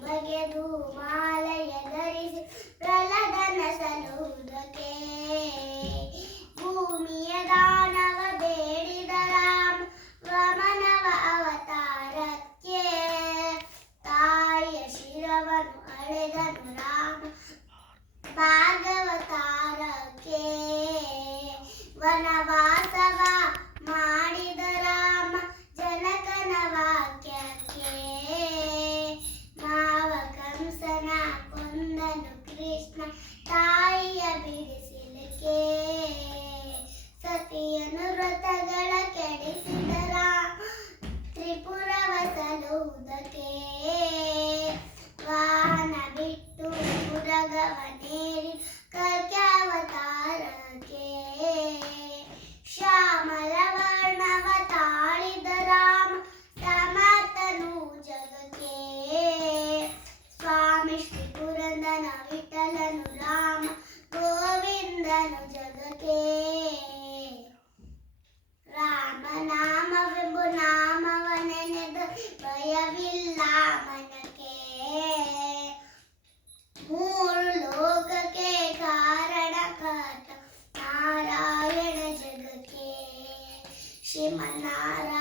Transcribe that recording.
ಬಗೆದು ಮಾಲೆಯ ಧರಿಸಿ ಪ್ರಹ್ಲಾದನ ಸಲುವುದಕ್ಕೆ ಭೂಮಿಯ ದಾನವ ಬೇಡಿದ ರಾಮ ವಾಮನವ ಅವತಾರಕ್ಕೆ ತಾಯಿಯ ಶಿರವನ್ನು ಅಳೆದನು ರಾಮ ಭಾಗವತಾರಕ್ಕೆ ವನವಾಸವ ಮಾಡಿದ ರಾಮ ಜನಕನ ವಾಕ್ಯಕ್ಕೆ ಮಾವ ಕಂಸನ ಕೊಂದನು ಕೃಷ್ಣ ತಾಯಿಯ ಬಿಡಿಸಲಿಕ್ಕೆ ಸತಿಯನು ವ್ರತಗಳ ಕೆಡಿಸಿದ ರಾಮ ತ್ರಿಪುರವ ಸಲುವುದಕ್ಕೆ ವಾಹನ ಬಿಟ್ಟು ಮುರಗವನೇರಿ ಕಲ್ಕ್ಯಾವತಾರಕ್ಕೆ ಶ್ಯಾಮಲ ವರ್ಣವ ತಾಳಿದ ರಾಮ ಸಮರ್ಥನು ಜಗಕ್ಕೆ ಸ್ವಾಮಿ ಶ್ರೀ ಪುರಂದನ ವಿಠಲನು ರಾಮ ಗೋವಿಂದನು ಜಗಕ್ಕೆ ರಾಮನಾಮವೆಂಬು ನಾಮವ ನೆನೆದ ಭಯವಿಲ್ಲ ಮನಕ್ಕೆ ಮೂರು ಲೋಕಕ್ಕೆ ಕಾರಣಕರ್ತ ನಾರಾಯಣ ಜಗಕ್ಕೆ ಶ್ರೀಮನ್ನಾರಾಯಣ